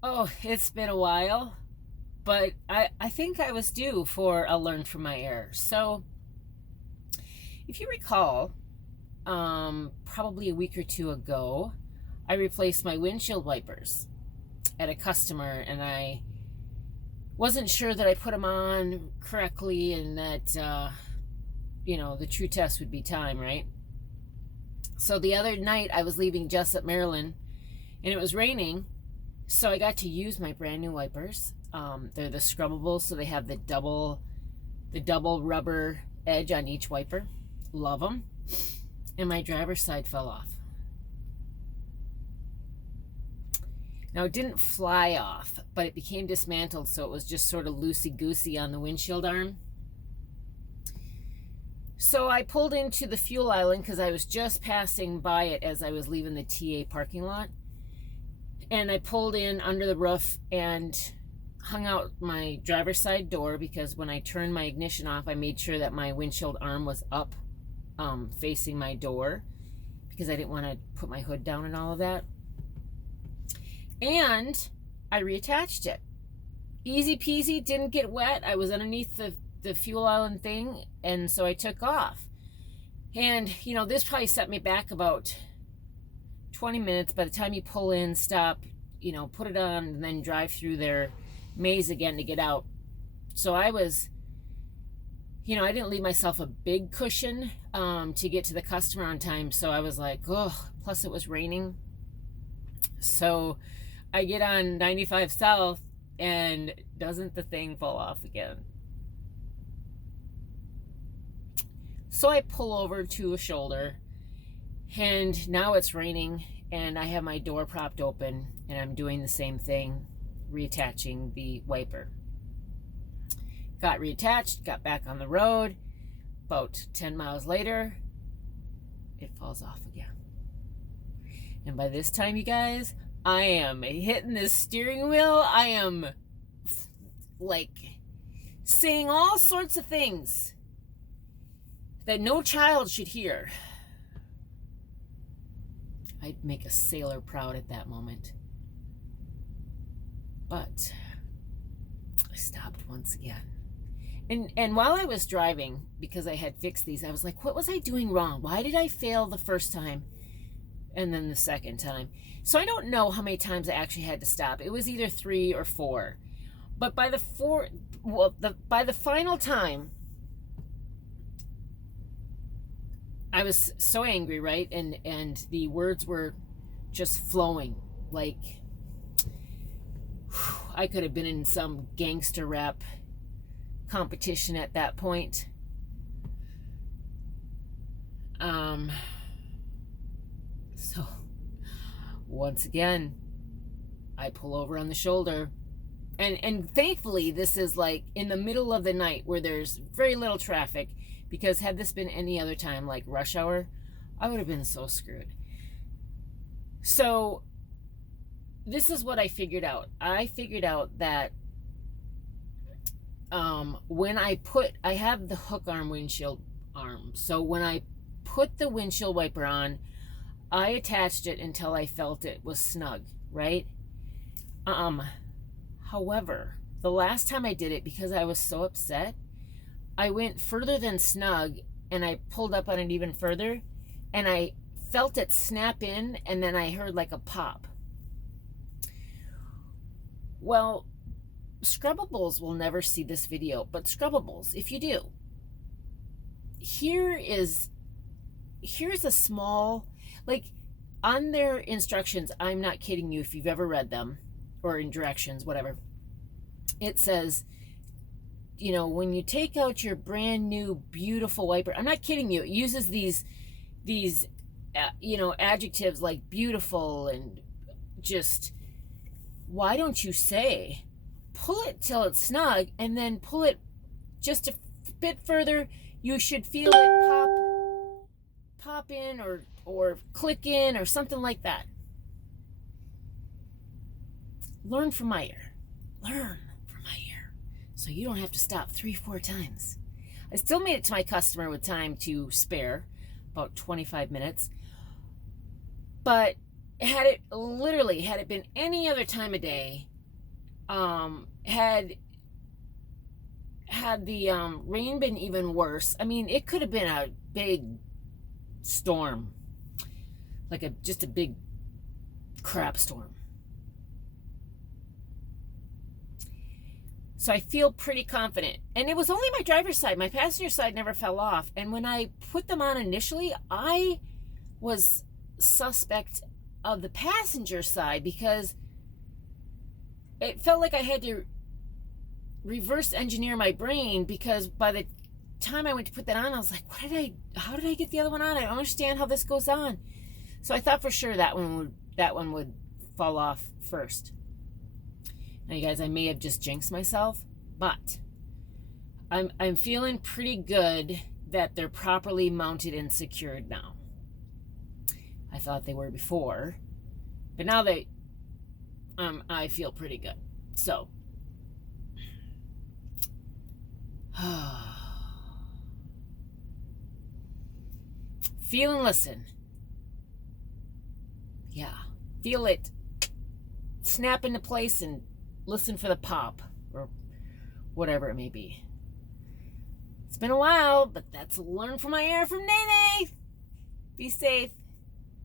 Oh, it's been a while, but I think I was due for a learn from my errors. So, if you recall, probably a week or two ago, I replaced my windshield wipers at a customer, and I wasn't sure that I put them on correctly and that, the true test would be time, right? So, the other night I was leaving Jessup, Maryland, and it was raining. So I got to use my brand new wipers. They're the scrubbable, so they have the double rubber edge on each wiper. Love them. And my driver's side fell off. Now it didn't fly off, but it became dismantled, so it was just sort of loosey goosey on the windshield arm. So I pulled into the fuel island because I was just passing by it as I was leaving the TA parking lot. And I pulled in under the roof and hung out my driver's side door because when I turned my ignition off, I made sure that my windshield arm was up, facing my door, because I didn't want to put my hood down and all of that. And I reattached it. Easy peasy, didn't get wet. I was underneath the fuel island thing, and so I took off. And, this probably set me back about 20 minutes by the time you pull in, stop, put it on, and then drive through their maze again to get out. So I was, I didn't leave myself a big cushion to get to the customer on time. So I was like, oh, plus it was raining. So I get on 95 South, and doesn't the thing fall off again? So I pull over to a shoulder, and now it's raining, and I have my door propped open, and I'm doing the same thing, reattaching the wiper. Got reattached, got back on the road. About 10 miles later, it falls off again. And by this time, you guys, I am hitting this steering wheel. I am like saying all sorts of things that no child should hear. I'd make a sailor proud at that moment. But I stopped once again. And while I was driving, because I had fixed these, I was like, what was I doing wrong? Why did I fail the first time and then the second time? So I don't know how many times I actually had to stop. It was either 3 or 4. But by the final time, I was so angry, right? And the words were just flowing. Like, I could have been in some gangster rap competition at that point. So, once again, I pull over on the shoulder. And thankfully, this is like in the middle of the night where there's very little traffic, because had this been any other time, like rush hour, I would have been so screwed. So this is what I figured out. I figured out that when I have the hook arm windshield arm. So when I put the windshield wiper on, I attached it until I felt it was snug, right? However, the last time I did it, because I was so upset, I went further than snug, and I pulled up on it even further, and I felt it snap in, and then I heard like a pop. Well, scrubbables will never see this video, but scrubbables, if you do, here's a small, like, on their instructions, I'm not kidding you if you've ever read them, or in directions, whatever, it says, when you take out your brand new beautiful wiper, I'm not kidding you, it uses these adjectives like beautiful and just, why don't you say, pull it till it's snug, and then pull it just a bit further, you should feel it pop in or click in or something like that. Learn from my ear. Learn from my ear. So you don't have to stop 3-4 times. I still made it to my customer with time to spare, about 25 minutes. But had it been any other time of day, had the rain been even worse, I mean, it could have been a big storm, like just a big crap storm. So I feel pretty confident. And it was only my driver's side. My passenger side never fell off. And when I put them on initially, I was suspect of the passenger side because it felt like I had to reverse engineer my brain, because by the time I went to put that on, I was like, how did I get the other one on? I don't understand how this goes on. So I thought for sure that one would fall off first. Now, you guys, I may have just jinxed myself, but I'm feeling pretty good that they're properly mounted and secured now. I thought they were before, but now I feel pretty good. So, feel and listen. Yeah, feel it snap into place and listen for the pop, or whatever it may be. It's been a while, but that's a learn from my air from Nene. Be safe.